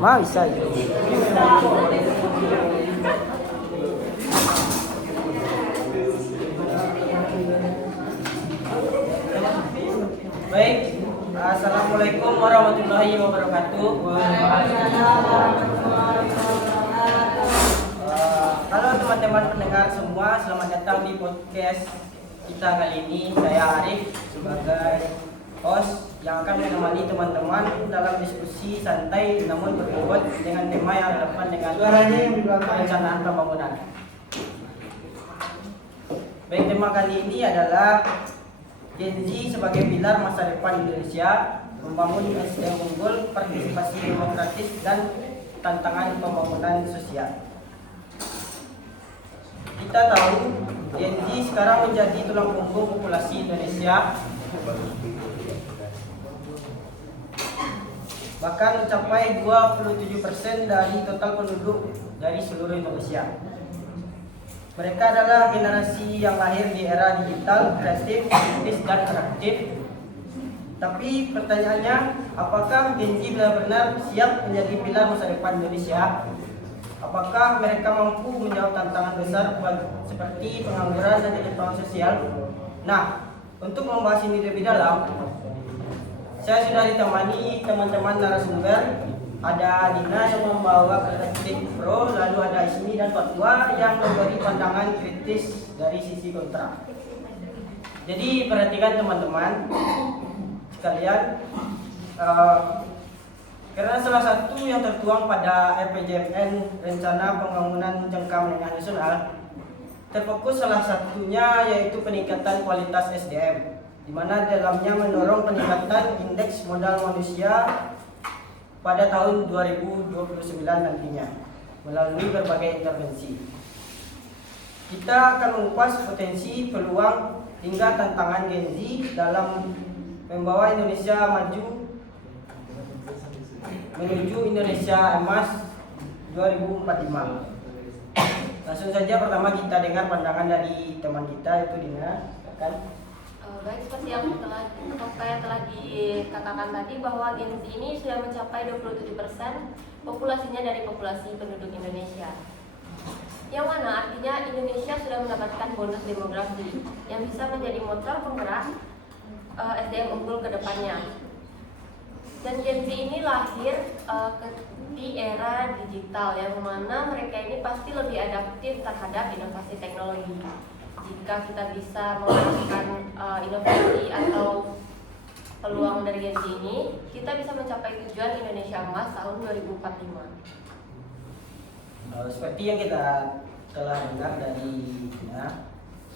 Mah bisa itu. Baik, assalamualaikum warahmatullahi wabarakatuh. Halo teman-teman pendengar semua, selamat datang di podcast kita kali ini. Saya Arif sebagai host yang akan menemani teman-teman dalam diskusi santai namun berbobot dengan tema yang relevan dengan perencanaan pembangunan. Baik, tema kali ini adalah Gen Z sebagai pilar masa depan Indonesia, membangun SDM unggul, partisipasi demokratis, dan tantangan pembangunan sosial. Kita tahu Gen Z sekarang menjadi tulang punggung populasi Indonesia, bahkan mencapai 27% dari total penduduk dari seluruh Indonesia. Mereka adalah generasi yang lahir di era digital, kreatif, kritis, dan adaptif. Tapi pertanyaannya, apakah Gen Z benar-benar siap menjadi pilar masa depan Indonesia? Apakah mereka mampu menjawab tantangan besar seperti pengangguran dan ketimpangan sosial? Nah, untuk membahas ini lebih dalam, saya sudah ditemani teman-teman narasumber. Ada Dina yang membawa perspektif pro, lalu ada Ismi dan Fatwa yang memberi pandangan kritis dari sisi kontra. Jadi perhatikan teman-teman sekalian, karena salah satu yang tertuang pada RPJMN Rencana Pembangunan Jangka Menengah Nasional terfokus salah satunya yaitu peningkatan kualitas SDM, di mana dalamnya mendorong peningkatan indeks modal manusia pada tahun 2029 nantinya melalui berbagai intervensi. Kita akan mengupas potensi, peluang, hingga tantangan Gen Z dalam membawa Indonesia maju menuju Indonesia Emas 2045. Langsung saja pertama kita dengar pandangan dari teman kita, itu Dina, kan? Baik, seperti yang telah dikatakan tadi bahwa Gen Z ini sudah mencapai 27% populasinya dari populasi penduduk Indonesia. Yang mana artinya Indonesia sudah mendapatkan bonus demografi yang bisa menjadi motor penggerak SDM unggul ke depannya. Dan Gen Z ini lahir di era digital yang mana mereka ini pasti lebih adaptif terhadap inovasi teknologi. Jika kita bisa melakukan inovasi atau peluang dari Gen Z ini, kita bisa mencapai tujuan Indonesia Emas tahun 2045. Seperti yang kita telah dengar dari Dina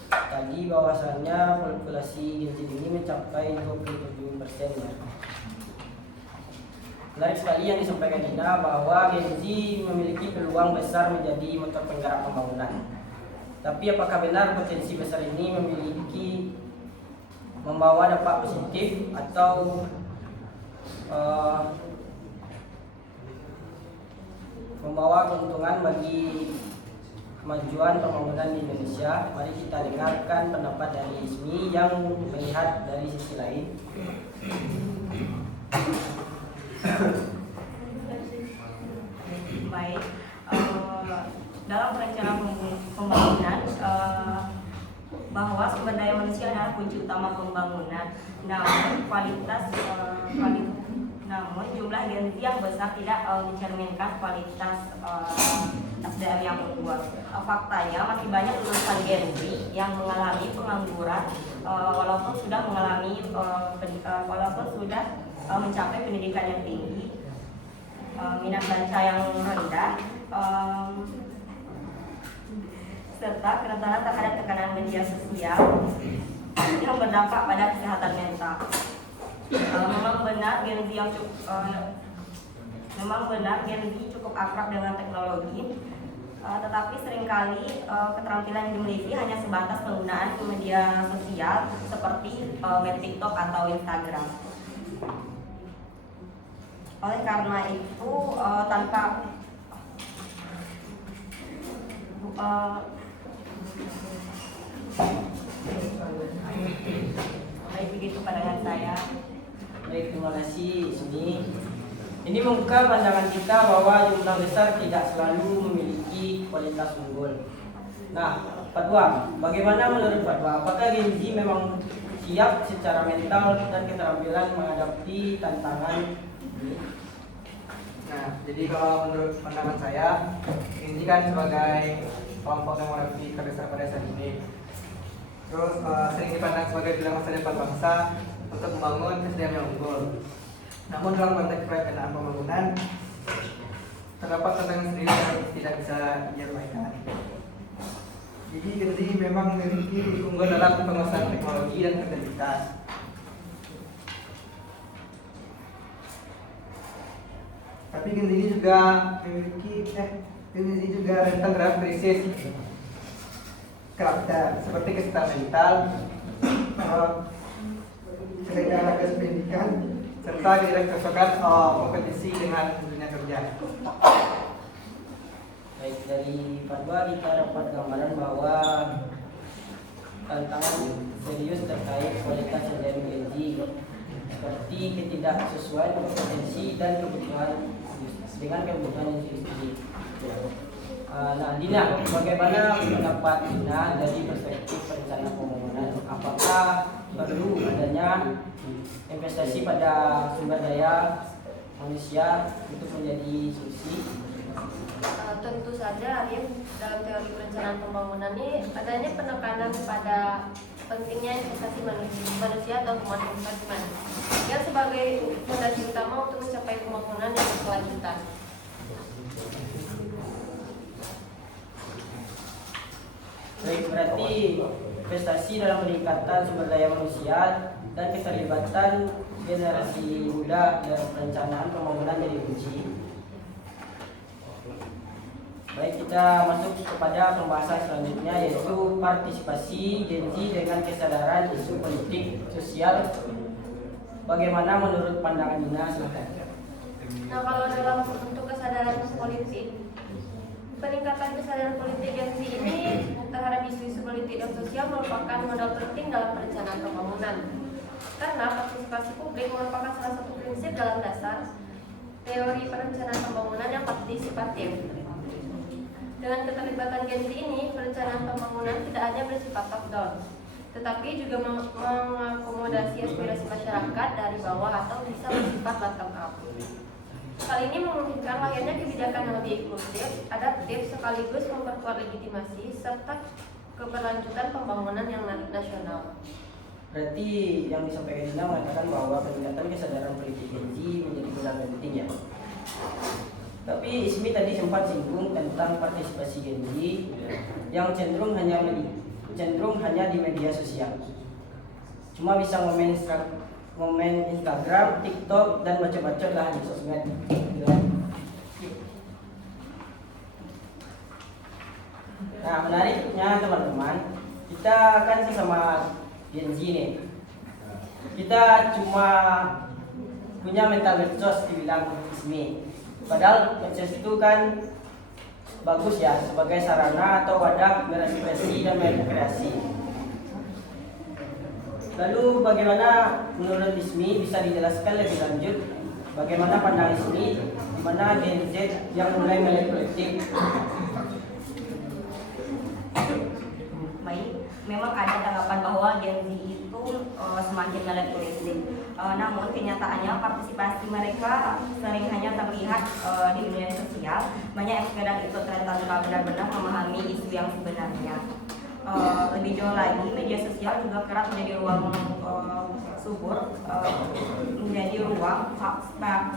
tadi, bahwasannya populasi Gen Z ini mencapai 27% ya. Menarik sekali yang disampaikan Dina bahwa Gen Z memiliki peluang besar menjadi motor penggerak pembangunan. Tapi apakah benar potensi besar ini membawa dampak positif atau membawa keuntungan bagi kemajuan pembangunan di Indonesia? Mari kita dengarkan pendapat dari Ismi yang melihat dari sisi lain. Baik, dalam perencanaan pembangunan bahwa sumber daya manusia adalah kunci utama pembangunan. Namun jumlah Gen Z yang besar tidak mencerminkan kualitas SDM yang unggul. Faktanya masih banyak lulusan Gen Z yang mengalami pengangguran walaupun sudah mencapai pendidikan yang tinggi, minat baca yang rendah, serta kerentanan terhadap tekanan media sosial yang berdampak pada kesehatan mental. Memang benar Gen Z cukup akrab dengan teknologi, tetapi seringkali keterampilan yang dimiliki hanya sebatas penggunaan media sosial seperti web TikTok atau Instagram. Oleh karena itu, baik, begitu pandangan saya. Baik, terima kasih Ismi. Ini membuka pandangan kita bahwa jumlah besar tidak selalu memiliki kualitas unggul. Nah, Fatwa, bagaimana menurut Fatwa? Apakah Gen Z memang siap secara mental dan keterampilan menghadapi tantangan ini? Nah, jadi kalau menurut pandangan saya, ini kan sebagai kelompok yang menghadapi pedesaan ini, terus sering dipandang sebagai pilar masa depan bangsa untuk membangun SDM yang unggul. Namun dalam konteks perencanaan pembangunan, terdapat tantangan sendiri yang tidak bisa diabaikan. Jadi Gen Z memang memiliki unggul dalam penguasaan teknologi dan kreativitas. Tapi Gen Z ini juga Gen Z juga rentan terhadap krisis karakter seperti kesulitan mental, kegagalan akses pendidikan, serta ketidakcocokan kompetisi dengan dunia kerja. Baik, dari Fatwa kita dapat gambaran bahwa tantangan serius terkait kualitas SDM Gen Z seperti ketidaksesuaian kompetensi dan kebutuhan dengan kebutuhan industri. Nah, Dina, bagaimana pendapat Dina dari perspektif perencanaan pembangunan? Apakah perlu adanya investasi pada sumber daya manusia untuk menjadi solusi? Tentu saja, Arif, dalam teori perencanaan pembangunan ini adanya penekanan pada pentingnya investasi manusia atau human investment yang sebagai fondasi utama untuk mencapai pembangunan yang berkelanjutan. Baik, berarti investasi dalam peningkatan sumber daya manusia dan keterlibatan generasi muda dalam perencanaan pembangunan jadi kunci. Baik, kita masuk kepada pembahasan selanjutnya, yaitu partisipasi Gen Z dengan kesadaran isu politik sosial. Bagaimana menurut pandangan Dina? Nah, kalau dalam bentuk kesadaran politik, peningkatan kesadaran politik Gen Z ini terhadap isu-isu politik dan sosial merupakan modal penting dalam perencanaan pembangunan. Karena partisipasi publik merupakan salah satu prinsip dalam dasar teori perencanaan pembangunan yang partisipatif. Dengan keterlibatan Gen Z ini, perencanaan pembangunan tidak hanya bersifat top down, tetapi juga mengakomodasi aspirasi masyarakat dari bawah atau bisa bersifat bottom up. Hal ini memungkinkan lahirnya kebijakan yang lebih inklusif, adaptif, sekaligus memperkuat legitimasi serta keberlanjutan pembangunan yang nasional. Berarti yang disampaikan Dina mengatakan bahwa peningkatan kesadaran politik Gen Z menjadi peran penting ya. Tapi Ismi tadi sempat singgung tentang partisipasi Gen Z yang cenderung hanya di media sosial. Cuma bisa ngomen Instagram, TikTok, dan baca-baca lah di sosmed. Nah, menariknya teman-teman, kita kan sesama Gen Z nih. Kita cuma punya mental medsos dibilang Ismi. Padahal medsos itu kan bagus ya sebagai sarana atau wadah berekspresi dan berkreasi. Lalu bagaimana menurut Ismi, bisa dijelaskan lebih lanjut bagaimana pandangan Ismi di mana Gen Z yang mulai melek politik? Baik, memang ada tanggapan bahwa Gen Z itu semakin melek politik. Namun kenyataannya partisipasi mereka sering hanya terlihat di dunia sosial. Banyak yang sekedar ikut tren tanpa benar-benar memahami isu yang sebenarnya. Lebih jauh lagi, media sosial juga kerap menjadi ruang subur, menjadi ruang hoax dan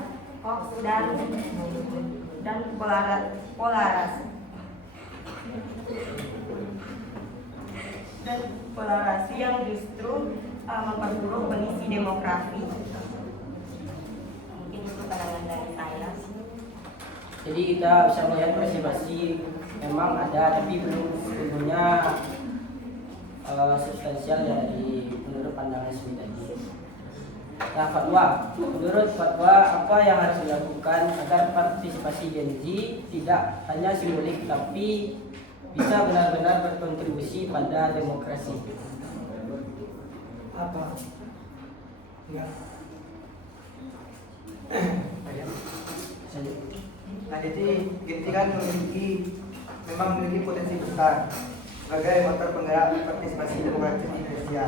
polarasi yang justru memperburuk kondisi demografi. Mungkin itu pandangan dari saya. Jadi kita bisa melihat partisipasi memang ada, tapi belum sepenuhnya substansial dari menurut pandangan Ismi tadi. Nah, Fatwa, menurut Fatwa apa yang harus dilakukan agar partisipasi Gen Z tidak hanya simbolik tapi bisa benar-benar berkontribusi pada demokrasi? Apa? Enggak. Nah, jadi Gen Z kan memang memiliki potensi besar sebagai motor penggerak partisipasi demokrasi di Indonesia.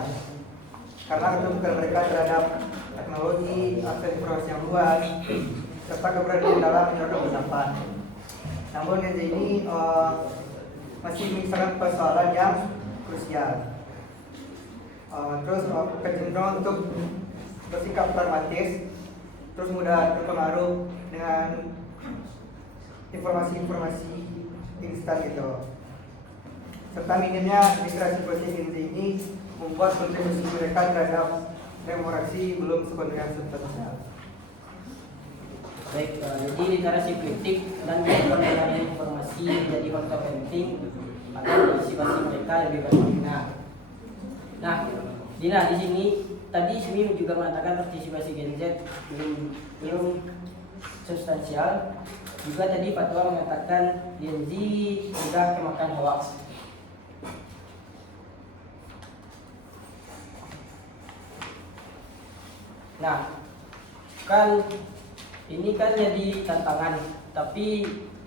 Karena keterbukaan mereka terhadap teknologi, akses informasi yang luas, serta keberanian dalam menyodorkan pendapat. Namun Gen Z ini masih menyisakan persoalan yang krusial. Terus kecenderungan untuk bersikap pragmatis, terus mudah terpengaruh dengan informasi-informasi instan gitu. Serta minimnya literasi politik Gen Z ini membuat kontribusi mereka terhadap demokrasi belum sepenuhnya substansial. Baik, jadi literasi politik dan pengenalan informasi menjadi faktor penting agar partisipasi mereka lebih berguna. Nah, Dina di sini tadi Ismi juga mengatakan partisipasi Gen Z belum substansial. Juga tadi Fatwa mengatakan Gen Z sudah kemakan hoax. Nah, kan ini kan jadi tantangan, tapi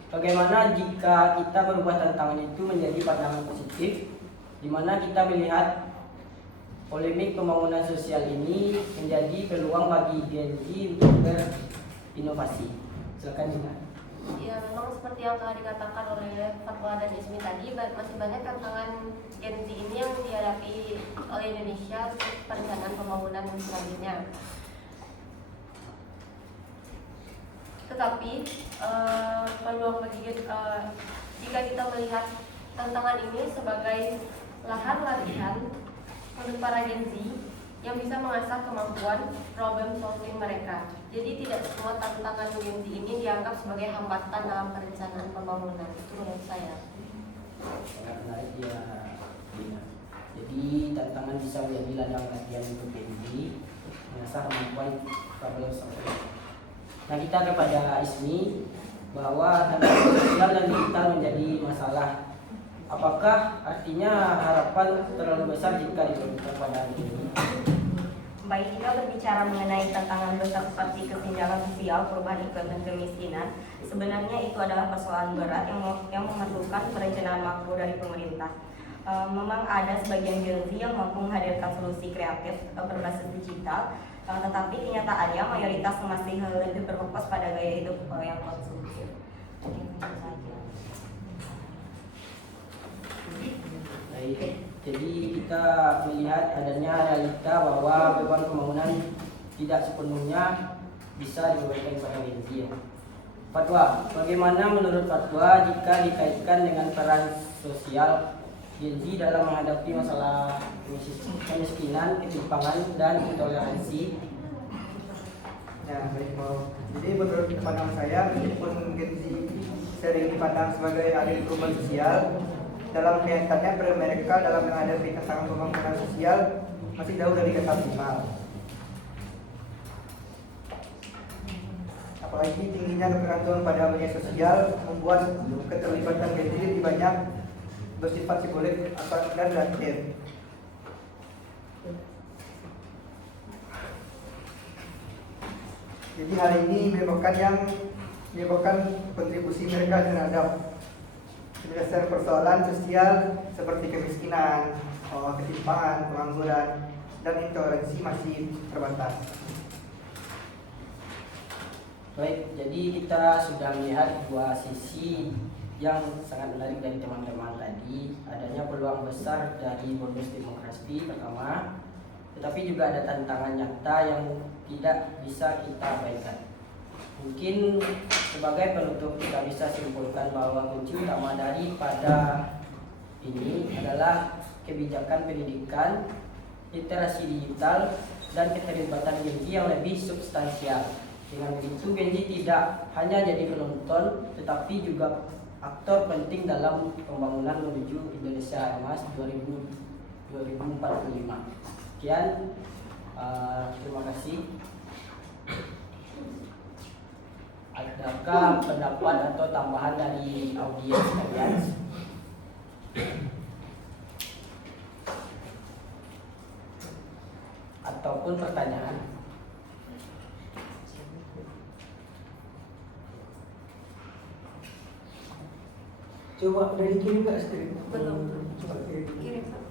bagaimana jika kita merubah tantangan itu menjadi pandangan positif, di mana kita melihat polemik pembangunan sosial ini menjadi peluang bagi Gen Z untuk berinovasi. Silakan Dina. Ya, memang seperti yang telah dikatakan oleh Fatwa dan Ismi tadi, masih banyak tantangan Gen Z ini yang dihadapi oleh Indonesia untuk perencanaan pembangunan selanjutnya. Tetapi peluang bagi jika kita melihat tantangan ini sebagai lahan latihan untuk para Gen Z yang bisa mengasah kemampuan problem solving mereka. Jadi tidak semua tantangan Gen Z ini dianggap sebagai hambatan dalam perencanaan pembangunan. Itu menurut saya. Sangat menarik ya, Dina. Jadi tantangan bisa menjadi ladang latihan untuk Gen Z mengasah kemampuan problem solving. Nah, kita kepada Ismi bahwa tantangan sosial dan digital menjadi masalah. Apakah artinya harapan terlalu besar jika diberikan pada ini? Baik, jika berbicara mengenai tantangan besar seperti kesenjangan sosial, perubahan iklim dan kemiskinan, sebenarnya itu adalah persoalan berat yang memerlukan perencanaan makro dari pemerintah. Memang ada sebagian Gen Z yang mampu menghadirkan solusi kreatif berbasis digital, tetapi kenyataannya mayoritas masih lebih berfokus pada gaya hidup yang konsumtif. Mungkin itu saja. Baik, jadi kita melihat adanya realita bahwa beban pembangunan tidak sepenuhnya bisa dibebankan pada Gen Z. Fatwa, bagaimana menurut Fatwa jika dikaitkan dengan peran sosial Gen Z dalam menghadapi masalah kemiskinan, ketimpangan, dan intoleransi? Ya, baik. Jadi menurut pandangan saya, meskipun Gen Z sering dipandang sebagai agen perubahan sosial, dalam kenyataannya peran mereka dalam menghadapi tantangan pembangunan sosial masih jauh dari kata optimal. Apalagi tingginya ketergantungan pada media sosial membuat keterlibatan Gen Z lebih banyak bersifat simbolik dan reaktif. Jadi hal ini menyebabkan kontribusi mereka terhadap penyelesaian persoalan sosial seperti kemiskinan, ketimpangan, pengangguran, dan intoleransi masih terbatas. Baik, jadi kita sudah melihat dua sisi yang sangat menarik dari teman-teman tadi. Adanya peluang besar dari bonus demokrasi pertama, tetapi juga ada tantangan nyata yang tidak bisa kita abaikan. Mungkin sebagai penutup kita bisa simpulkan bahwa kunci utama daripada ini adalah kebijakan pendidikan, literasi digital, dan keterlibatan Gen Z yang lebih substansial. Dengan begitu Gen Z tidak hanya jadi penonton, tetapi juga aktor penting dalam pembangunan menuju Indonesia Emas 2045. Sekian, terima kasih. Adakah pendapat atau tambahan dari audiens sekalian? Ataupun pertanyaan? Coba udah dikirim nggak skrip? Belum. Coba kirim. Kirim, Pak.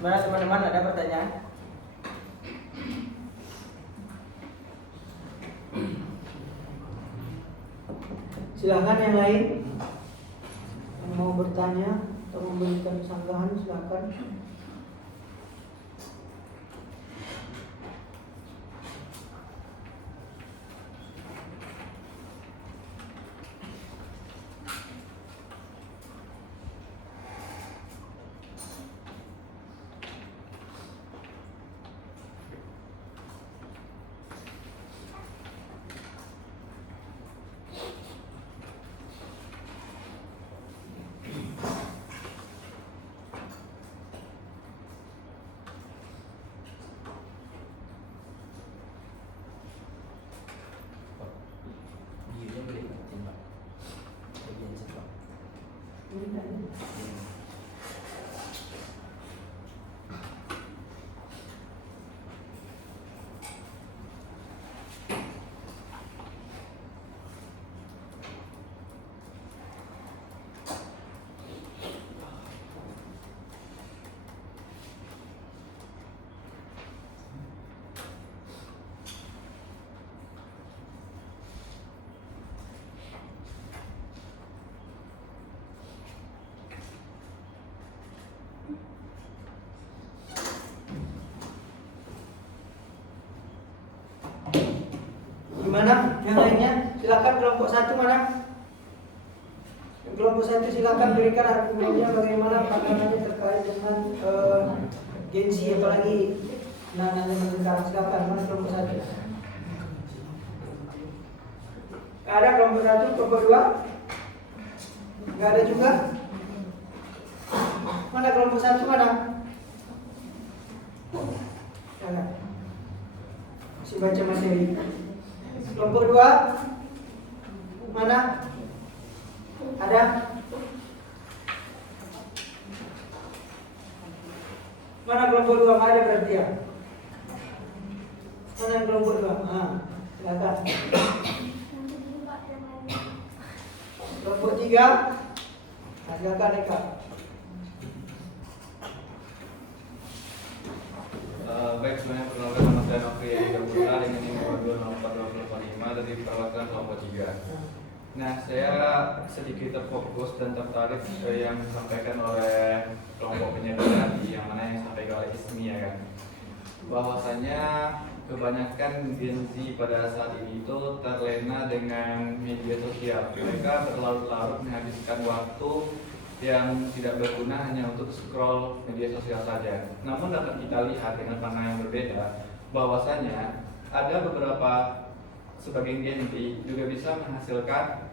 Gimana teman-teman, ada pertanyaan? Silakan yang lain yang mau bertanya atau memberikan sanggahan, silakan. Gimana? Yang lainnya? Silakan kelompok satu mana? Yang kelompok satu silakan berikan argumennya bagaimana pandangannya terkait dengan Gen-Z, apalagi anak-anak zaman sekarang. Silakan, mana kelompok satu? Nggak ada kelompok satu, kelompok dua? Nggak ada juga? Mana kelompok satu mana? Ada. Masih baca materi. Kelompok dua? Mana? Ada? Mana kelompok dua? Nggak ada berarti ya? Mana yang kelompok dua? Silakan. Kelompok tiga? Silakan Eka. Baik, sebenarnya perkenalkan nama saya Nofri Putra dengan nomor 2042085 dari perwakilan kelompok 3. Nah, saya sedikit terfokus dan tertarik yang disampaikan oleh kelompok penyiar tadi, yang mana yang disampaikan oleh Ismi ya kan. Bahwasanya kebanyakan Gen Z pada saat ini itu terlena dengan media sosial. Mereka berlarut-larut menghabiskan waktu yang tidak berguna hanya untuk scroll media sosial saja. Namun dapat kita lihat dengan pandangan yang berbeda bahwasanya ada beberapa sebagian Gen Z juga bisa menghasilkan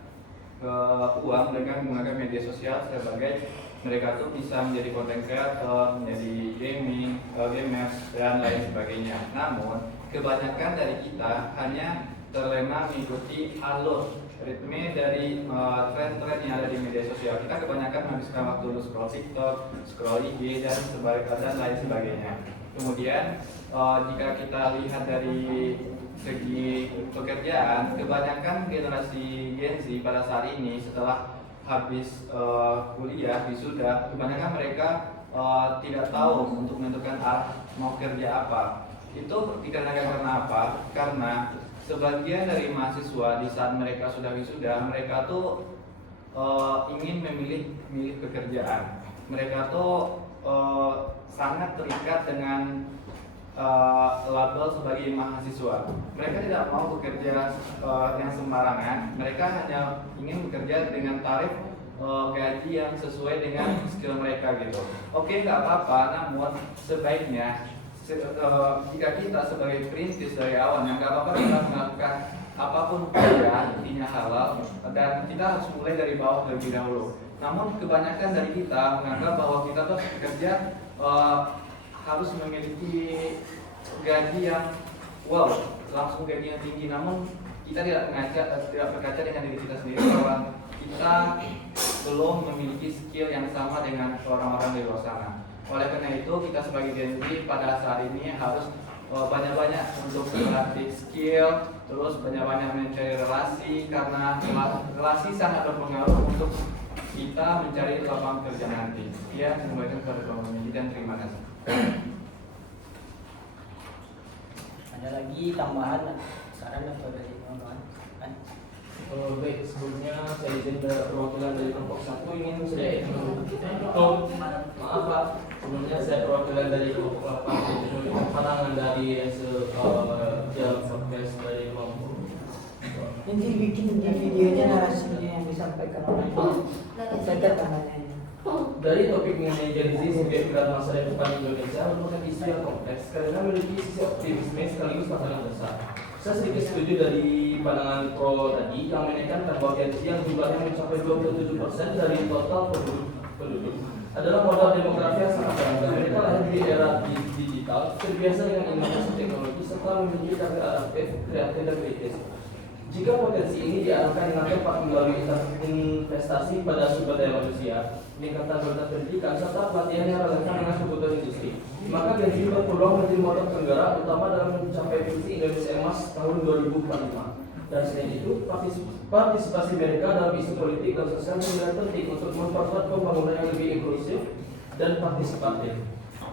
uang dengan menggunakan media sosial sebagai mereka tuh bisa menjadi content creator, menjadi gamers dan lain sebagainya. Namun kebanyakan dari kita hanya terlena mengikuti alur ritme dari tren-tren yang ada di media sosial. Kita kebanyakan menghabiskan waktu untuk scroll TikTok, scroll IG dan lain sebagainya. Kemudian jika kita lihat dari segi pekerjaan, kebanyakan generasi Gen Z pada saat ini setelah habis kuliah, wisuda, kebanyakan mereka tidak tahu untuk menentukan arah mau kerja apa. Itu dikarenakan karena apa? Karena sebagian dari mahasiswa di saat mereka sudah wisuda, mereka tuh ingin memilih pekerjaan. mereka tuh sangat terikat dengan label sebagai mahasiswa. Mereka tidak mau bekerja yang sembarangan. Mereka hanya ingin bekerja dengan tarif gaji yang sesuai dengan skill mereka gitu. Oke, nggak apa-apa. Namun sebaiknya jika kita sebagai perintis dari awal, nggak apa-apa kita melakukan apapun pekerjaan intinya halal, dan kita harus mulai dari bawah terlebih dahulu. Namun kebanyakan dari kita menganggap bahwa kita tuh bekerja harus memiliki gaji yang wow, langsung gaji yang tinggi. Namun kita tidak berkaca dengan diri kita sendiri bahwa kita belum memiliki skill yang sama dengan orang-orang di luar sana. Oleh karena itu kita sebagai Gen Z pada saat ini harus banyak-banyak untuk melatih skill, terus banyak-banyak mencari relasi, karena relasi sangat berpengaruh untuk kita mencari lapangan kerja nanti. Ya, kembali kepada Bapak Menji dan terima kasih. Ada lagi tambahan saran atau dari teman-teman? Baik, sebelumnya saya izin perwakilan dari kelompok 1 ingin saya maaf Pak, sebelumnya saya perwakilan dari kelompok 8 ingin pandangan dari hasil podcast dari kelompok. Nanti bikin di videonya narasinya yang disampaikan oleh Peter tandanya. Dari topik mengenai Gen Z sebagai pilar masa depan Indonesia merupakan isu yang kompleks karena memiliki sisi optimisme sekaligus tantangan besar. Saya sedikit setuju dari pandangan pro tadi yang menekankan bahwa Gen Z yang jumlahnya mencapai 27% dari total penduduk adalah modal demografi yang sangat beragam. Mereka lahir di era digital, terbiasa dengan inovasi teknologi serta memiliki karakter adaptif, kreatif dan kritis. Jika potensi ini diarahkan dengan tepat melalui investasi pada sumber daya manusia, peningkatan kualitas pendidikan serta pelatihan yang relevan dengan kebutuhan industri, maka Gen Z berpeluang menjadi motor penggerak utama dalam mencapai visi Indonesia Emas tahun 2045. Dan selain itu, partisipasi mereka dalam isu politik dan sosial menjadi penting untuk memperkuat pembangunan yang lebih inklusif dan partisipatif.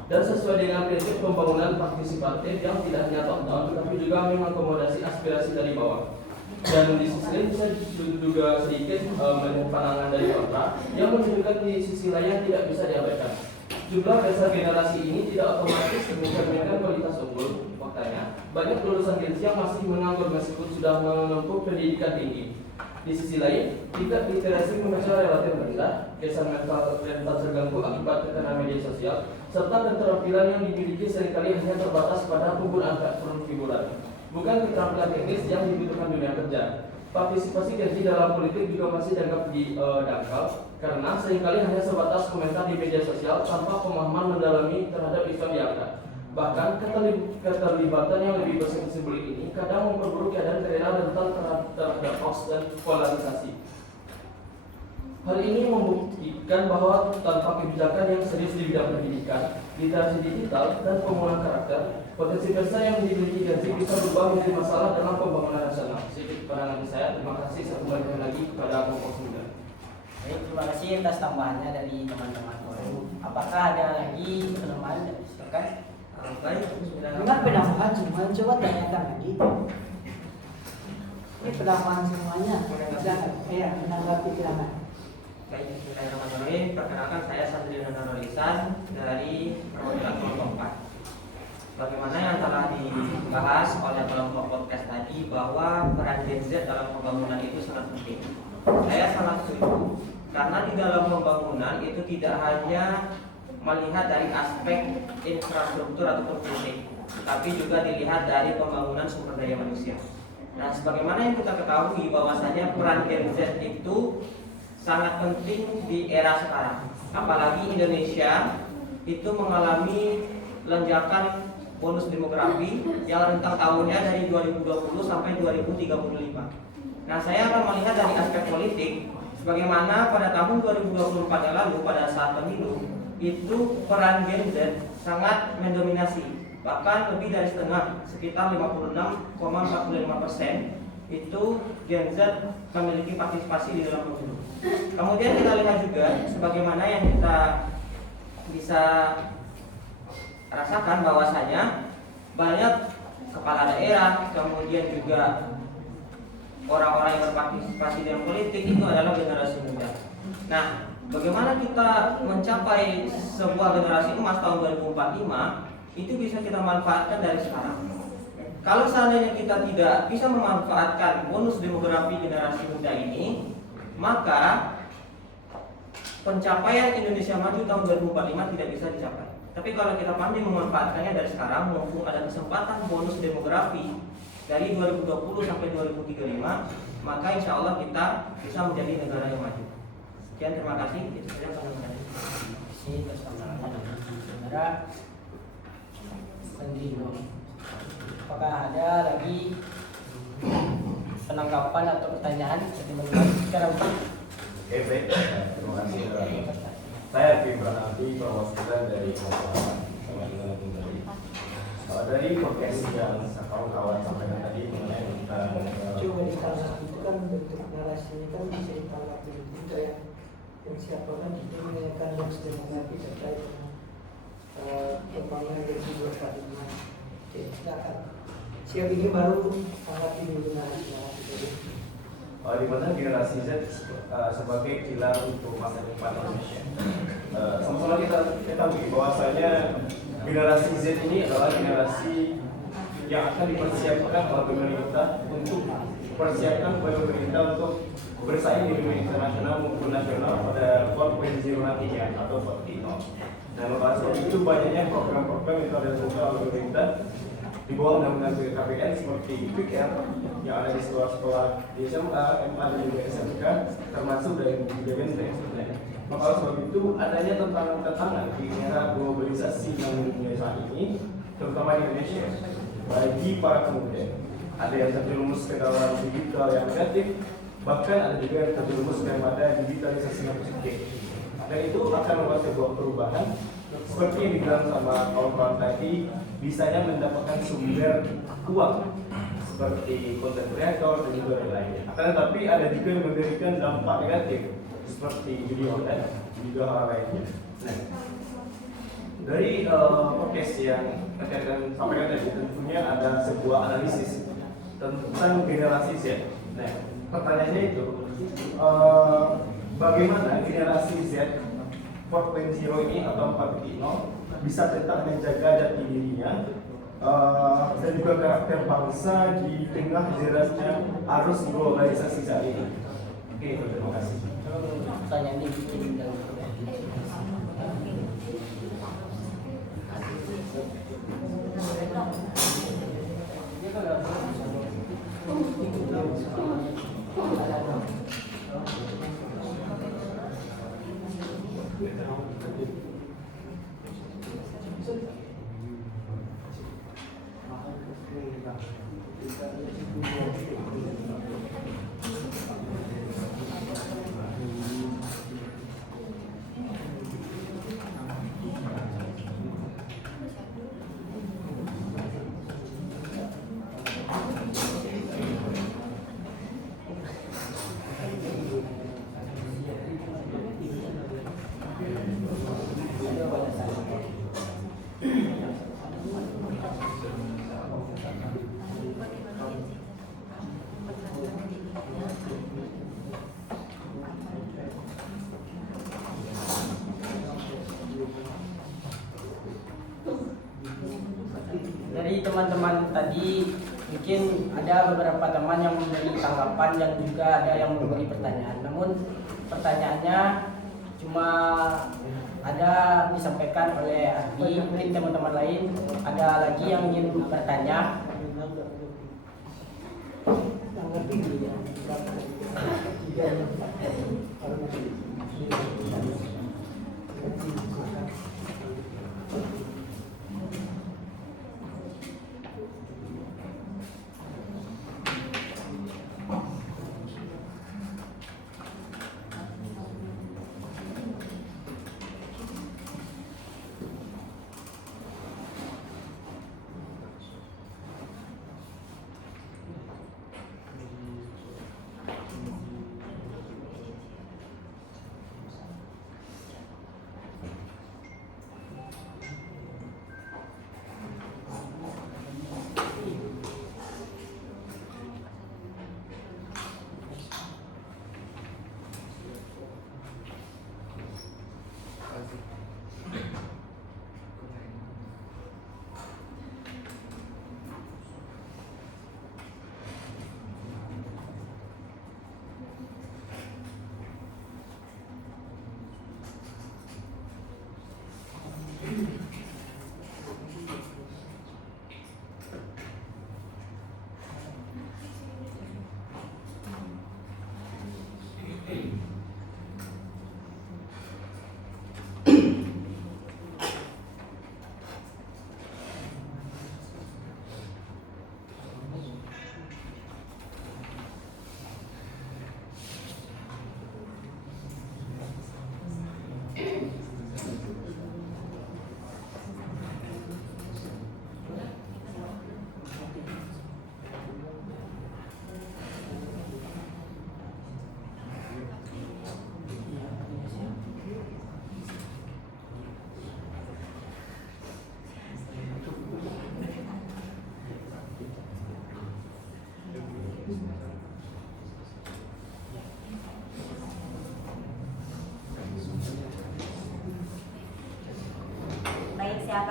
Dan sesuai dengan prinsip pembangunan partisipatif yang tidak hanya top down, tetapi juga mengakomodasi aspirasi dari bawah. Dan di sisi lain saya juga sedikit melihat pandangan dari kontra yang menunjukkan di sisi lain yang tidak bisa diabaikan. Jumlah besar generasi ini tidak otomatis mencerminkan kualitas unggul. Faktanya, banyak lulusan Gen Z yang masih menganggur meskipun sudah menempuh pendidikan tinggi. Di sisi lain, tingkat literasi membaca relatif rendah, kesan mental terganggu akibat tekanan media sosial, serta keterampilan yang dimiliki seringkali hanya terbatas pada penggunaan platform hiburan. Bukan keterampilan teknis yang dibutuhkan dunia kerja. Partisipasi Gen Z dalam politik juga masih dianggap dangkal karena seringkali hanya sebatas komentar di media sosial tanpa pemahaman mendalami terhadap isu yang diangkat. Bahkan keterlibatan yang lebih bersensibil ini kadang memperburuk keadaan daerah rentan terhadap hoax dan polarisasi. Hal ini membuktikan bahwa tanpa kebijakan yang serius di bidang pendidikan, literasi digital, dan pembangunan karakter, potensi besar yang dimiliki Gen Z bisa berubah menjadi masalah dalam pembangunan nasional. Sedikit pandangan saya. Terima kasih. Saya kembalikan lagi kepada kelompok 9. Baik, terima kasih atas tambahannya dari teman-teman. Apakah ada lagi penambahan? Silakan. Baik, Dengan penambahan semua, coba tanyakan lagi. Ini penambahan semuanya. Iya, menanggapi silakan. Baik, bismillahirrahmanirrahim. Perkenalkan saya Sandrina Nurlisan dari perwakilan kelompok 4. Bagaimana yang telah dibahas oleh kelompok podcast tadi bahwa peran Gen Z dalam pembangunan itu sangat penting. Saya sangat setuju karena di dalam pembangunan itu tidak hanya melihat dari aspek infrastruktur ataupun fisik, tapi juga dilihat dari pembangunan sumber daya manusia. Nah, sebagaimana yang kita ketahui bahwasanya peran Gen Z itu sangat penting di era sekarang. Apalagi Indonesia itu mengalami lonjakan bonus demografi yang rentang tahunnya dari 2020 sampai 2035. Nah, saya akan melihat dari aspek politik sebagaimana pada tahun 2024 yang lalu pada saat pemilu itu peran Gen Z sangat mendominasi, bahkan lebih dari setengah, sekitar 56,45% itu Gen Z memiliki partisipasi di dalam pemilu. Kemudian kita lihat juga sebagaimana yang kita bisa rasakan bahwasanya banyak kepala daerah, kemudian juga orang-orang yang berpartisipasi dalam politik itu adalah generasi muda. Nah, bagaimana kita mencapai sebuah generasi emas tahun 2045 itu bisa kita manfaatkan dari sekarang. Kalau seandainya kita tidak bisa memanfaatkan bonus demografi generasi muda ini, maka pencapaian Indonesia Maju tahun 2045 tidak bisa dicapai. Tapi kalau kita pandai memanfaatkannya dari sekarang, mumpung ada kesempatan bonus demografi dari 2020 sampai 2035, maka insya Allah kita bisa menjadi negara yang maju. Sekian, terima kasih. Itu saja pandangan saya. atas pandangan saudara Sandrino. Apakah ada lagi penanggapan atau pertanyaan dari teman-teman sekarang? Oke, baik. Terima kasih. Saya Fibran Abdi, perwakilan dari teman-teman tadi. Dari podcast yang kawan-kawan sampaikan tadi mengenai tentang Coba ditanggapi itu kan bentuk narasinya kan bisa ditanggapi juga ya. Yang siapa kan itu menanyakan yang demografi terkait dengan pembangunan gaji 245. Oke, silakan. Siap ini baru tanggapi dulu narasi tadi. di mana generasi Z sebagai pilar untuk masa depan Indonesia. Sama-sama kita ketahui bahwasanya generasi Z ini adalah generasi yang akan dipersiapkan oleh pemerintah untuk persiapkan pemerintah untuk bersaing di dunia internasional maupun nasional pada 4.0 nantinya atau 4.0. Dan oleh sebab itu banyaknya program-program yang telah dilakukan oleh pemerintah di bawah undang-undang KPN seperti PIKR yang ada di sekolah-sekolah di SMA, MA dan juga SMK, termasuk dari BBM dan sebagainya. Maka oleh sebab itu adanya tantangan di era globalisasi yang dunia saat ini, terutama di Indonesia, bagi para pemuda. Ada yang terjerumus ke dalam digital yang negatif, bahkan ada juga yang terjerumus kepada digitalisasi yang positif. Dan itu akan membuat sebuah perubahan seperti yang dibilang sama kawan-kawan tadi, bisanya mendapatkan sumber uang seperti content creator dan juga lainnya. Akan tetapi ada juga yang memberikan dampak negatif seperti judi online dan juga hal lainnya. Nah, dari podcast yang akan sampaikan tadi tentunya ada sebuah analisis tentang generasi Z. Nah, pertanyaannya itu bagaimana generasi Z 4.0 ini atau 4.0 bisa tetap menjaga jati dirinya dan juga karakter bangsa di tengah derasnya arus globalisasi saat ini. Oke, terima kasih. Pertanyaan ini bikin dalam dari teman-teman tadi, mungkin ada beberapa teman yang memberi tanggapan dan juga ada yang memberi pertanyaan. Namun pertanyaannya cuma ada disampaikan oleh Ardi. Mungkin teman-teman lain ada lagi yang ingin bertanya.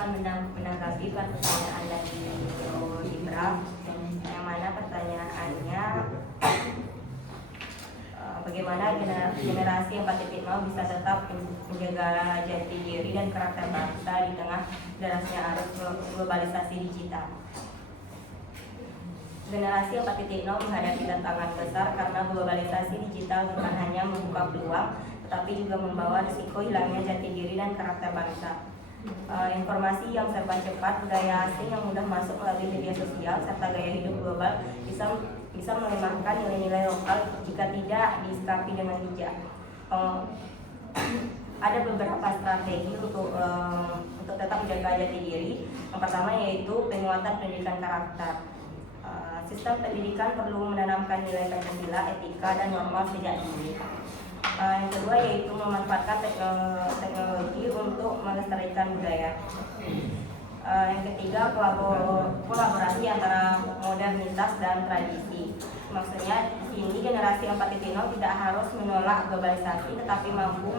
akan menanggapi pertanyaan dari Ibra, yang mana pertanyaannya bagaimana generasi 4.0 bisa tetap menjaga jati diri dan karakter bangsa di tengah derasnya arus globalisasi digital. Generasi 4.0 menghadapi tantangan besar karena globalisasi digital bukan hanya membuka peluang, tetapi juga membawa risiko hilangnya jati diri dan karakter bangsa. Informasi yang serba cepat, budaya asing yang mudah masuk melalui media sosial, serta gaya hidup global bisa melemahkan nilai-nilai lokal jika tidak disikapi dengan bijak. Ada beberapa strategi untuk tetap menjaga jati diri. Yang pertama yaitu penguatan pendidikan karakter. Sistem pendidikan perlu menanamkan nilai Pancasila, etika, dan norma sejak dini. Yang kedua yaitu memanfaatkan teknologi untuk melestarikan budaya. Yang ketiga kolaborasi antara modernitas dan tradisi. Maksudnya di sini generasi 4.0 tidak harus menolak globalisasi, tetapi mampu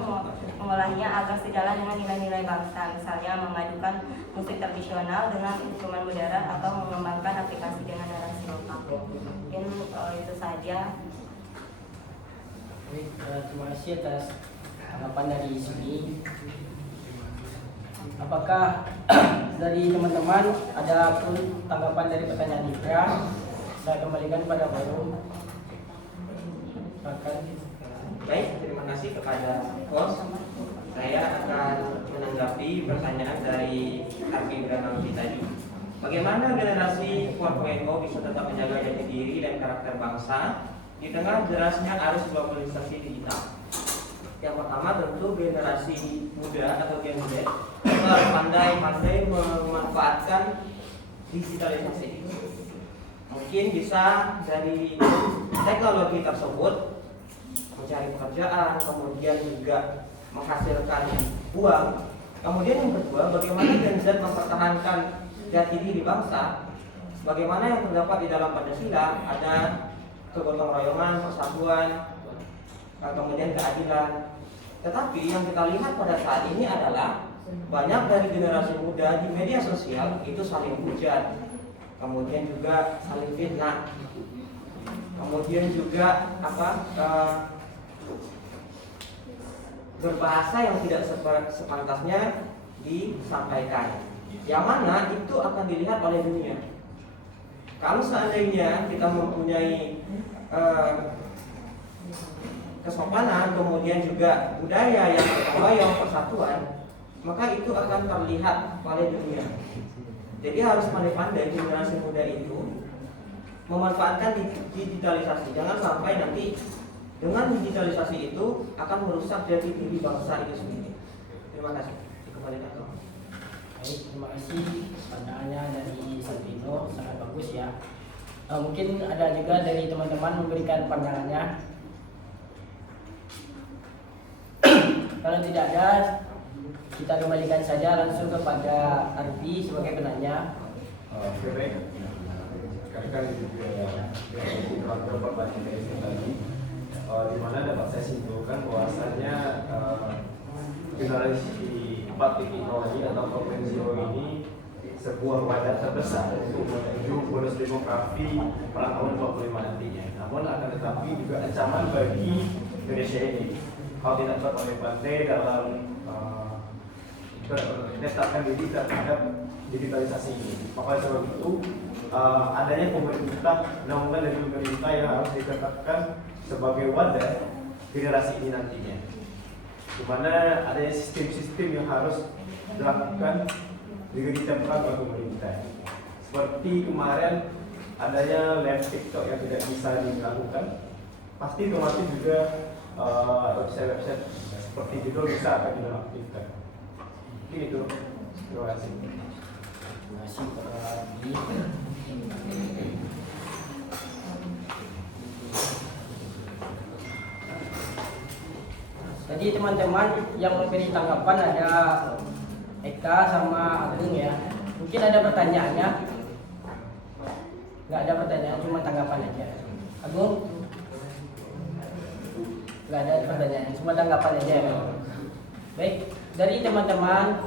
mengolahnya agar sejalan dengan nilai-nilai bangsa. Misalnya memadukan musik tradisional dengan instrumen modern atau mengembangkan aplikasi dengan narasi lokal. Mungkin itu saja. Terima kasih atas tanggapan dari sini. Apakah dari teman-teman ada pun tanggapan dari pertanyaan Ibra? Saya kembalikan pada forum. Baik, terima kasih kepada host. Saya akan menanggapi pertanyaan dari Arfi Ibranawati tadi. Bagaimana generasi 4.0 bisa tetap menjaga jati diri dan karakter bangsa di tengah derasnya arus globalisasi digital? Yang pertama tentu generasi muda atau Gen Z harus pandai-pandai memanfaatkan digitalisasi. Mungkin bisa dari teknologi tersebut mencari pekerjaan, kemudian juga menghasilkan uang. Kemudian yang kedua, bagaimana Gen Z mempertahankan jati diri bangsa, bagaimana yang terdapat di dalam Pancasila, ada kegotong royongan, persatuan, kemudian keadilan. Tetapi yang kita lihat pada saat ini adalah banyak dari generasi muda di media sosial itu saling hujat, kemudian juga saling fitnah, kemudian juga berbahasa yang tidak sepantasnya disampaikan, yang mana itu akan dilihat oleh dunia. Kalau seandainya kita mempunyai kesopanan, kemudian juga budaya yang bergotong persatuan, maka itu akan terlihat oleh dunia. Jadi harus pandai-pandai generasi muda itu memanfaatkan digitalisasi. Jangan sampai nanti dengan digitalisasi itu akan merusak jati diri bangsa itu sendiri. Terima kasih. Dikembalikan. Baik, terima kasih pandangannya dari Santino, sangat bagus ya. Mungkin ada juga dari teman-teman memberikan pandangannya. Kalau tidak ada, kita kembalikan saja langsung kepada Arfi sebagai penanya. Oke, baik. Sekali-kali juga beberapa pertanyaan dari saya tadi, di mana dapat saya simpulkan bahwasannya generasi 4.0 ini atau 4.0 ini sebuah wadah terbesar untuk menuju bonus demografi pada tahun 25 nantinya. Namun akan tetapi juga ancaman bagi Indonesia ini kalau tidak berpandai dalam menetapkan diri terhadap digitalisasi ini. Maka sebab itu adanya pemerintah, undang-undang dari pemerintah yang harus ditetapkan sebagai wadah generasi ini nantinya, di mana adanya sistem-sistem yang harus dilakukan juga ditempelkan oleh pemerintah. Seperti kemarin adanya live TikTok yang tidak bisa dilakukan, pasti otomatis juga website-website seperti itu bisa akan dinonaktifkan. Mungkin itu. Terima kasih. Terima kasih kepada Arfi. Tadi teman-teman yang memberi tanggapan ada Eka sama Agung ya. Mungkin ada pertanyaannya? Nggak ada pertanyaan, cuma tanggapan aja. Agung? Nggak ada pertanyaan, cuma tanggapan aja ya. Baik, dari teman-teman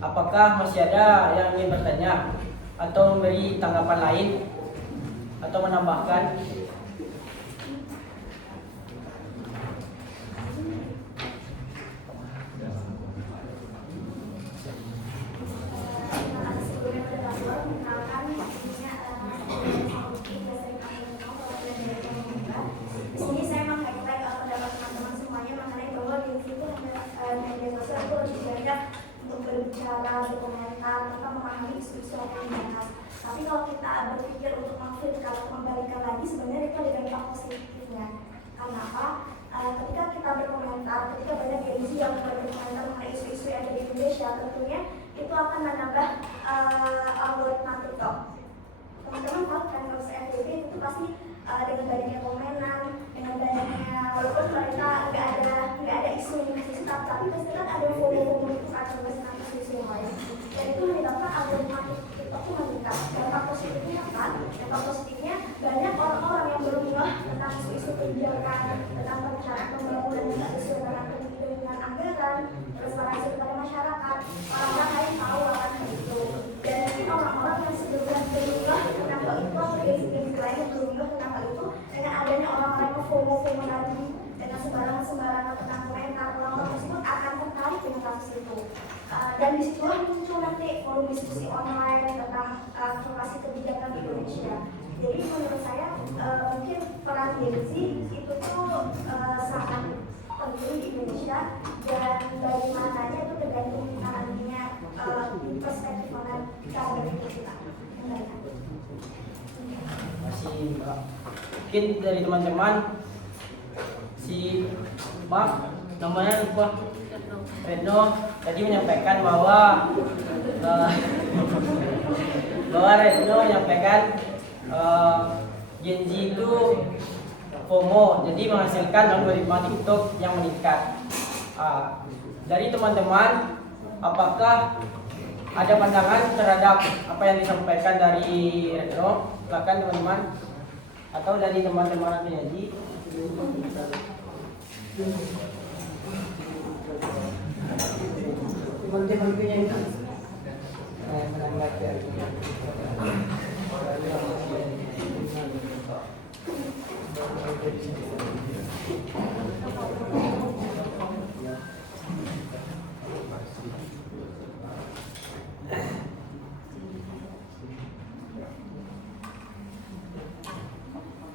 Apakah masih ada yang ingin bertanya atau memberi tanggapan lain atau menambahkan? Di sini saya meng-highlight pendapat teman-teman semuanya mengenai bahwa Gen Z itu media sosial itu lebih banyak untuk berbicara, berkomentar, tentang memahami isu-isu yang dibahas. Tapi kalau kita berpikir untuk memfilter atau membalikan lagi, sebenarnya itu ada dampak positifnya. Karena apa? Ketika kita berkomentar, ketika banyak Gen Z yang berkomentar mengenai isu-isu yang ada di Indonesia, tentunya itu akan menambah algoritma TikTok. Teman-teman tahu kan kalau FYP itu pasti dengan banyaknya komenan, dengan banyaknya walaupun mereka nggak ada isu yang masih tetap, tapi pasti kan ada fomo itu akan bersenang isu yang lain. Dan itu menyebabkan algoritma TikTok itu meningkat. Dampak positifnya apa? Dampak positifnya banyak orang-orang yang belum ngeh tentang isu-isu kebijakan, tentang perencanaan pembangunan dan isu tentang dengan anggaran, transparansi kepada masyarakat. Orang-orang lain tahu akan hal itu. Dan mungkin orang-orang yang sebelumnya belum ngeh tentang hal itu atau gengsi-gengsi lain yang belum ngeh tentang hal itu, dengan adanya orang-orang yang FOMO tadi, dengan sembarangan tentang komentar, orang-orang tersebut akan tertarik dengan kasus itu. Dan disitulah muncul nanti forum diskusi online tentang advokasi kebijakan di Indonesia. Jadi menurut saya mungkin peran Gen Z itu tuh sangat penting di Indonesia, dan bagaimananya itu tergantung nantinya perspektif mana cara berpikir kita. Masih Mbak. Mungkin dari teman-teman si Mak namanya lupa, Reno tadi menyampaikan bahwa Reno menyampaikan Gen Z itu FOMO, jadi menghasilkan algoritma TikTok yang meningkat. Dari teman-teman, apakah ada pandangan terhadap apa yang disampaikan dari Reno? Silakan teman-teman, atau dari teman-teman penyaji. Teman-teman penyaji.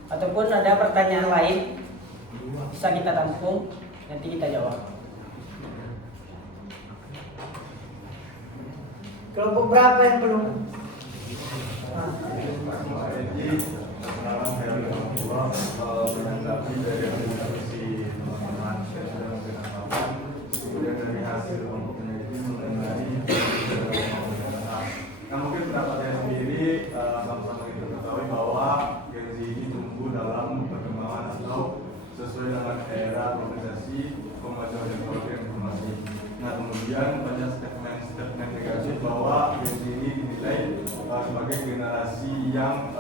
Ataupun ada pertanyaan lain bisa kita tampung, nanti kita jawab. Kelompok berapa yang belum? Menanggapi dari diskusi teman-teman yang sudah menggunakan, kemudian dari hasil kelompok peneliti mengenai nah mungkin pendapat saya sendiri sama-sama kita ketahui bahwa Gen Z ini tumbuh dalam perkembangan atau sesuai dengan era globalisasi kemajuan teknologi dan informasi. Nah kemudian banyak statement negatif bahwa Gen Z ini dinilai sebagai generasi yang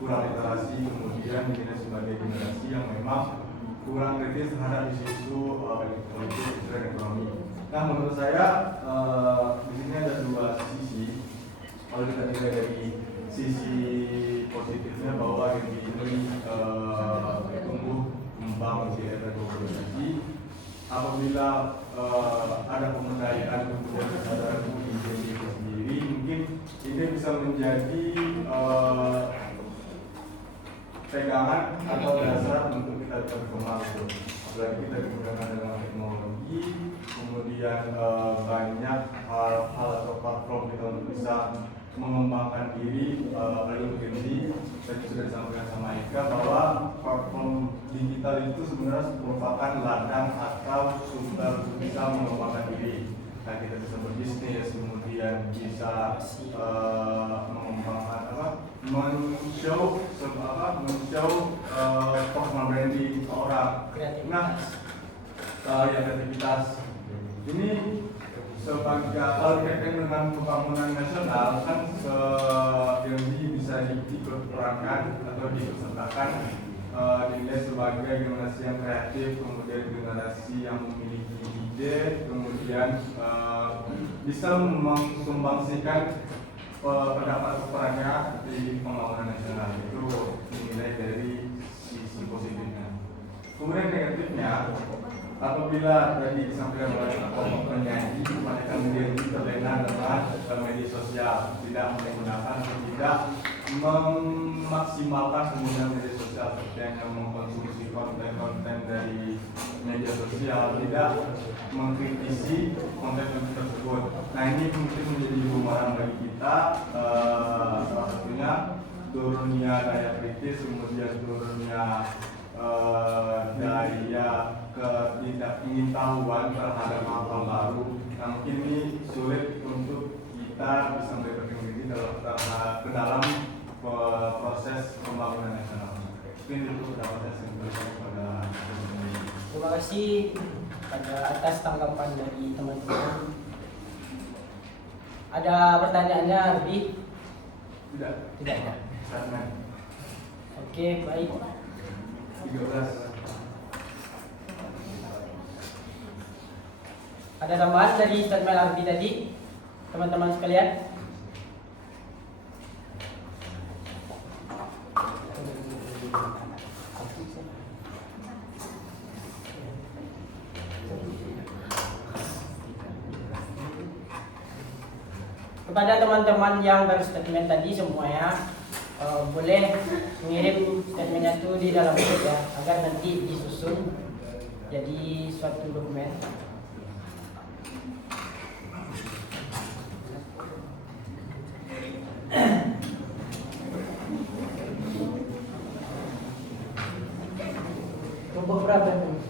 kurang literasi, kemudian dinilai sebagai generasi yang memang kurang kritis terhadap isu-isu politik dan ekonomi. Nah menurut saya di sini ada dua sisi. Kalau kita lihat dari sisi positifnya bahwa Gen Z ini tumbuh kembang di era globalisasi. Apabila ada pemberdayaan kemudian kesadaran di Gen Z itu sendiri, mungkin ini bisa menjadi pegangan atau dasar untuk kita berkembang. Apalagi kita digunakan dengan teknologi, kemudian banyak hal-hal atau platform kita untuk bisa mengembangkan diri, apalagi untuk ini tadi sudah disampaikan sama Eka bahwa platform digital itu sebenarnya merupakan ladang atau sumber untuk bisa mengembangkan diri. Nah kita bisa berbisnis, kemudian bisa mengembangkan men-show personal branding orang. Nah, ya kreativitas ini sebagai kalau dikaitkan dengan pembangunan nasional kan Gen Z bisa diikut perankan atau diikut sertakan dinilai sebagai generasi yang kreatif, kemudian generasi yang memiliki ide, kemudian bisa mensumbangsikan pendapat-pendapatnya di pembangunan nasional. Itu dinilai dari sisi positifnya. Kemudian negatifnya, apabila tadi disampaikan oleh kelompok penyanyi, mereka menjadi terlena dengan media sosial, tidak menggunakan atau tidak memaksimalkan penggunaan media sosial, seperti yang mengkonsumsi konten-konten dari media sosial, tidak mengkritisi konten tersebut. Nah, ini mungkin menjadi bumerang bagi kita, salah satunya turunnya daya kritis, kemudian turunnya daya ketidakpengetahuan terhadap hal-hal baru. Nah, mungkin ini sulit untuk kita bisa berkembang ke dalam proses pembangunan nasional. Mungkin itu pendapat saya sendiri pada Terima kasih pada atas tanggapan dari teman-teman. Ada pertanyaannya lebih? Tidak. Tidak ada. Statement. Oke, baik. 13. Ada tambahan dari statement Arbi tadi, teman-teman sekalian? Kepada teman-teman yang berstatement tadi semuanya, boleh mengirim statementnya itu di dalam web ya, agar nanti disusun jadi suatu dokumen. Kelompok berapa nih?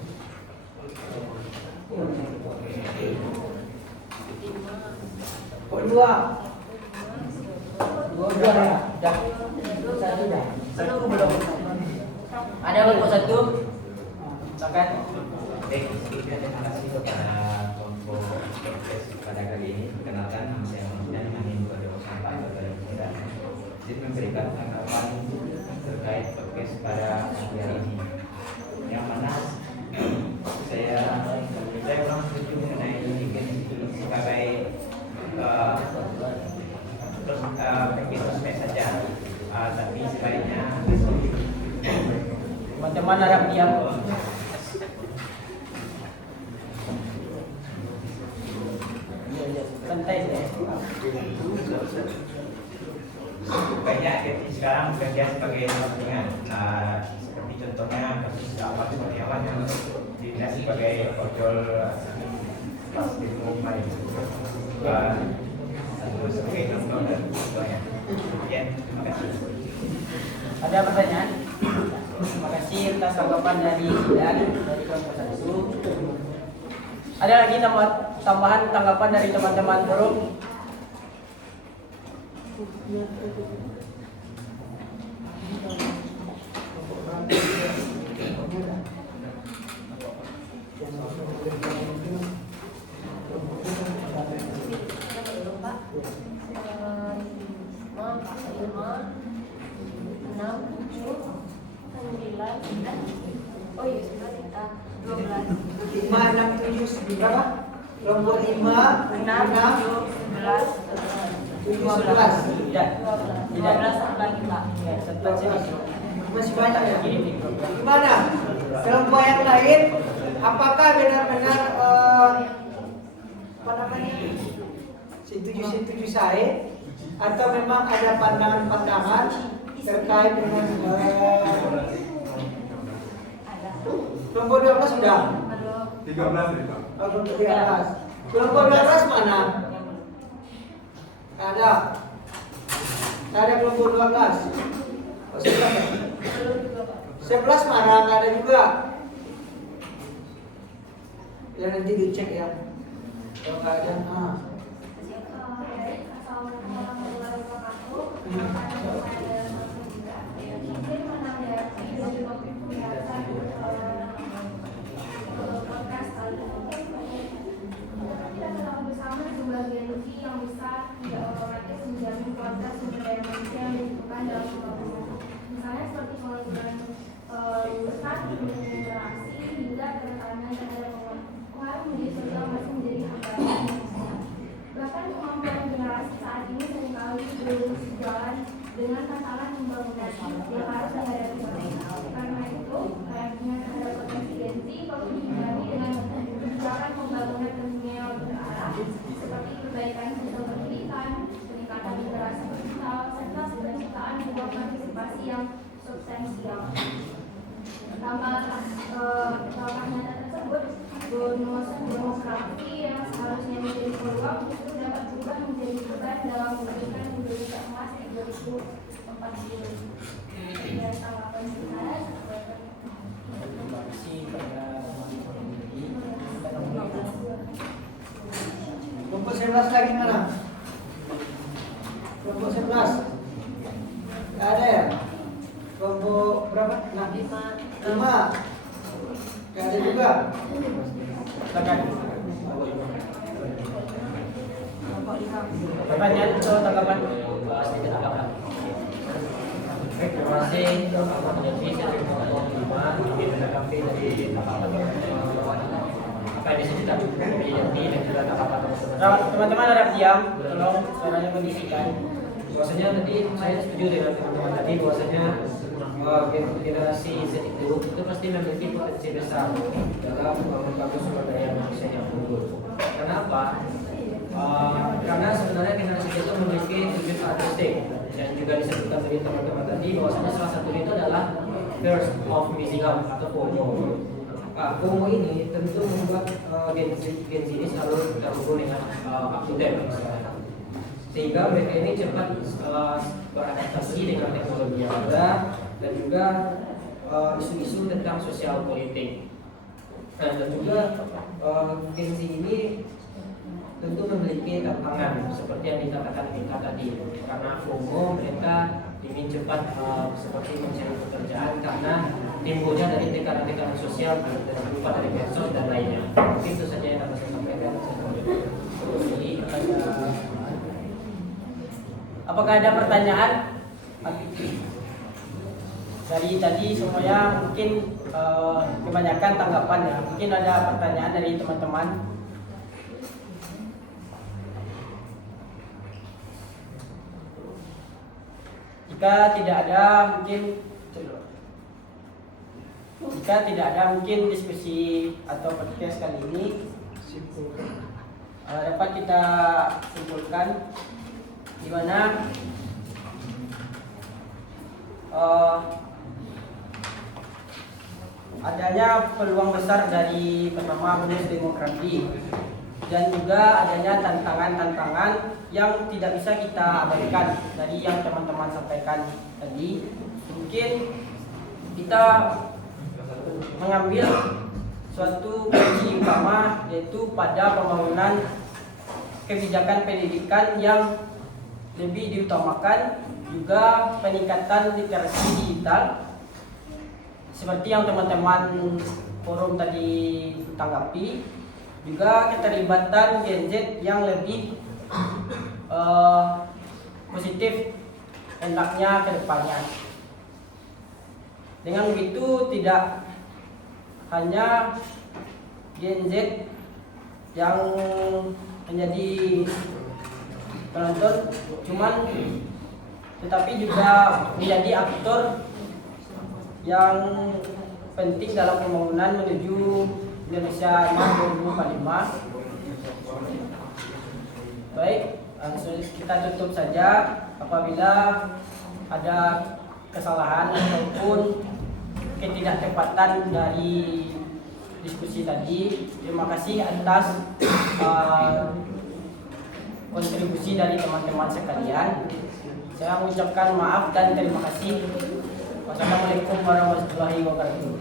Dua. Dua ya? Dah. Satu dah. Satu belum. Ada kelompok satu? Silakan. Baik, sebelumnya terima kasih kepada kelompok podcast pada kali ini. Perkenalkan, nama saya Muhammad dengan Ibu Dewa Sampai Bapak Muda. Jadi memberikan tanggapan terkait podcast pada hari ini. Yang mana saya kurang setuju mengenai sebagai sosmed saja, tapi sebaiknya Teman-teman harap diam. Santai deh. Banyak sekarang bekerja sebagai sampingan, seperti contohnya kasus awal Suriawan yang dinilai sebagai ojol pas di rumah itu, sebagai contoh dan contohnya. Ya, terima kasih. Ada pertanyaan? Terima kasih atas tanggapan dari Zidan dari kelompok satu. Ada lagi tambahan tanggapan dari teman-teman forum? Oh iya, sudah kita 12. 5, 6, 7 berapa? Kelompok 5, 6, 11. 7, 11. Tidak. 12 satu lagi Pak. Ya, setelah sini. Masih banyak ya? Kirim di grup. Gimana? Kelompok yang lain, apakah benar-benar apa namanya? Setuju saya atau memang ada pandangan-pandangan terkait dengan kelompok 12 sudah? 13 nih, Pak. Kelompok 13. Kelompok 12 mana? Ada. Ada kelompok 12. Oh, 11 mana? Nggak ada juga. Ya nanti dicek ya. Kalau nggak ada, yang bisa tidak otomatis menjamin kualitas sumber daya manusia yang dibutuhkan dalam pembangunan. Misalnya seperti pengaturan generasi hingga kerentanan terhadap pengaruh media sosial masih menjadi hambatan manusia. Bahkan kemampuan generasi saat ini seringkali belum sejalan dengan tantangan pembangunan yang harus dihadapi mereka. Karena itu, layaknya terhadap potensi Gen Z perlu dihindari dengan kebijakan pembangunan dunia yang berarah seperti perbaikan sistem pendidikan, peningkatan literasi digital, serta penciptaan ruang partisipasi yang substansial. Tanpa nyata tersebut, bonus demografi yang seharusnya menjadi peluang justru dapat berubah menjadi beban dalam mewujudkan Indonesia emas di 2040. Dan tanggapan saya Terima kasih kepada Kelompok 11 lagi mana? Kelompok 11. Nggak ada ya? Kelompok berapa? Nah, 5. Nggak ada juga. silakan. Pertanyaan atau tanggapan? Sedikit tanggapan. Baik, terima kasih. Jadi saya terima kasih ingin menanggapi dari apa yang diceritakan dari Yanti dan juga tanggapan Teman-teman harap diam, tolong suaranya kondisikan. bahwasanya tadi saya setuju dengan teman-teman tadi bahwasanya generasi Z itu pasti memiliki potensi besar dalam membangun sumber daya manusia yang unggul. Kenapa? Karena sebenarnya generasi Z itu memiliki tujuh karakteristik dan juga disebutkan dari teman-teman tadi bahwasanya salah satu itu adalah fear of missing out atau FOMO. FOMO ini tentu membuat Gen Z ini selalu terhubung dengan up to date sehingga mereka ini cepat beradaptasi dengan teknologi yang ada dan juga isu-isu tentang sosial politik. Dan juga Gen Z ini tentu memiliki tantangan seperti yang dikatakan Mika tadi, karena FOMO mereka ingin cepat seperti mencari pekerjaan karena timbulnya dari tekanan-tekanan sosial berupa dari medsos dan lainnya. Itu saja yang dapat saya sampaikan. Apakah ada pertanyaan? Dari tadi semuanya mungkin kebanyakan tanggapan ya. Mungkin ada pertanyaan dari teman-teman. Jika tidak ada mungkin diskusi atau podcast kali ini dapat kita simpulkan di mana adanya peluang besar dari pertama bonus demografi dan juga adanya tantangan-tantangan yang tidak bisa kita abaikan dari yang teman-teman sampaikan tadi. Mungkin kita mengambil suatu kunci utama yaitu pada pembangunan kebijakan pendidikan yang lebih diutamakan, juga peningkatan literasi digital seperti yang teman-teman forum tadi tanggapi, juga keterlibatan Gen Z yang lebih positif hendaknya ke depannya. Dengan begitu tidak hanya Gen Z yang menjadi penonton, tetapi juga menjadi aktor yang penting dalam pembangunan menuju Indonesia Emas 2045. Baik, langsung kita tutup saja. Apabila ada kesalahan ataupun ketidaktepatan dari diskusi tadi, terima kasih atas kontribusi dari teman-teman sekalian. Saya mengucapkan maaf dan terima kasih. Wassalamualaikum warahmatullahi wabarakatuh.